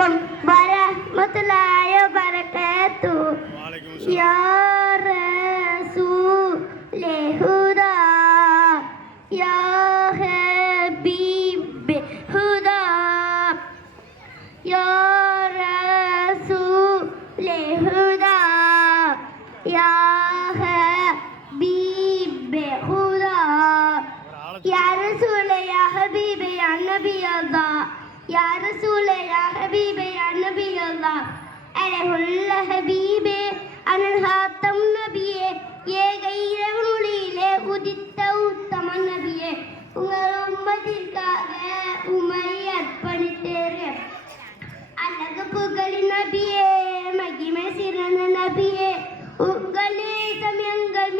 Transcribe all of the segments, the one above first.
Assalamualaikum warahmatullahi wabarakatuh. Ya Rasul Huda, Ya Habib Huda, Ya Rasul Huda, Ya Habib Huda, Ya Rasul, Ya Habib, Ya Nabi Allah, Ya Rasul, Ya Habib, Ya Nabi Allah, Alahullah Habib, Anal Hatam Nabiye, ஏக இறைவனுளிலே உதித்த உத்தம நபியே, உங்கள் உம்மத்திற்காக உமை அர்ப்பணித்தேன். அழகு புகழின் நபியே, மகிமை சிறந்த நபியே, உங்கள் நேசம் எங்கள்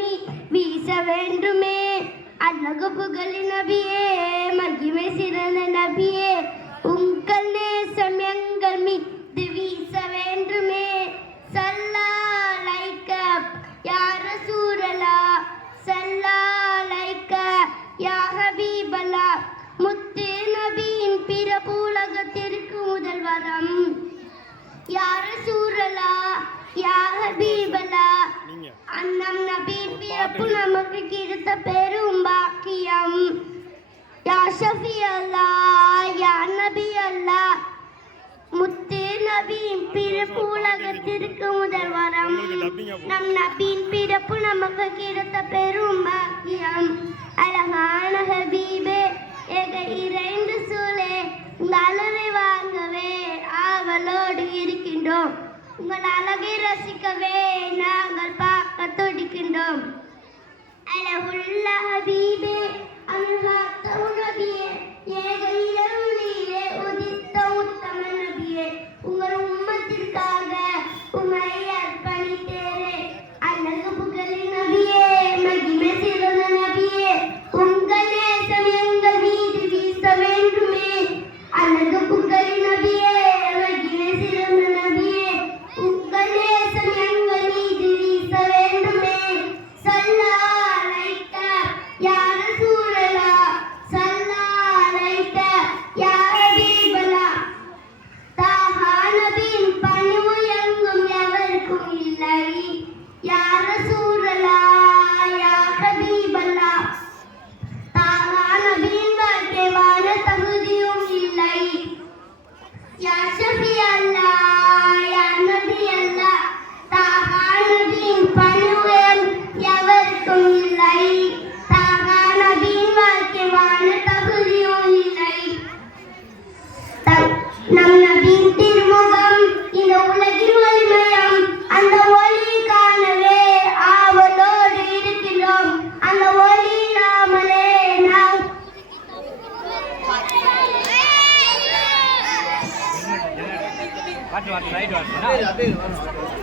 வீச வேண்டுமே. அழகு புகழின் நபியே, மகிமை சிறந்த நபியே, உங்கள் நேசம் எங்கள் மீது வீச வேண்டுமே. சல்லா அலைக்க யா ரசூலல்லாஹ், சல்லா அலைக்க யா ஹபீபல்லாஹ், முத்து நபியின் பிறப்பு உலகத்திற்கு முதல் வரம். யா ரசூலல்லாஹ், யா ஹபீபல்லாஹ், அன்னம் நபியின் பிறப்பு நமக்கு கிடைத்த பெரும் பாக்கியம். யா ஷஃபி அல்லாஹ், யா நபி அல்லாஹ், முத்து நபியின் பிறப்பு உலகத்திற்கு முதல் வரம். நம் நபியின் பிறப்பு நமக்கு கிடைத்த பெரும் பாக்கியம். அழகான ஹபீபே, ஏக இறைந்து சூழே, உங்கள் அளவை வாங்கவே ஆவலோடு இருக்கின்றோம். உங்கள் அழகை ரசிக்கவே நாங்கள் பார்க்க துடிக்கின்றோம். அழகுள்ள ஹபீபே, அன்ஹாத்தம் நபியே, ஏக இறைவனிலே உதித்த உத்தம நபியே, உங்கள் உம்மத்திற்காக உமை அர்ப்பணித்தேரே. அழகு புகழின் நபியே, மகிமை சிறந்த நபியே, உங்கள் நேசம் எங்கள் மீது வீச வேண்டுமே. அழகு புகழின் நபியே, மகிமை சிறந்த நபியே, உங்கள் நேசம் எங்கள் மீது வீச வேண்டுமே. சல்லா அலைக்க யா ரசூலல்லாஹ், சல்லா அலைக்க யா ஹபீபல்லாஹ், தாஹா நபியின் பணிவு எங்கும் எவருக்கும் இல்லை. யா ரசூலல்லாஹ், யா ஹபீபல்லாஹ், தாஹா நபியின் வாழ்க்கை வாழ தகுதியும் இல்லை. யா ஷஃபி அல்லாஹ், யா நபி அல்லாஹ், தாஹா நபியின் பணிவு எவருக்கும் இல்லை. தாஹா நபியின் வாழ்க்கை வாழ தகுதியும் இல்லை. நம் நபியின் திருமுகம் இந்த உலகின் ஒளிமயம், அந்த ஒளி காணவே ஆவலோடு இருக்கிறோம். அந்த ஒளி இல்லாமலே நாம் வாட்டு வாட்டு ரைட் வாட்டு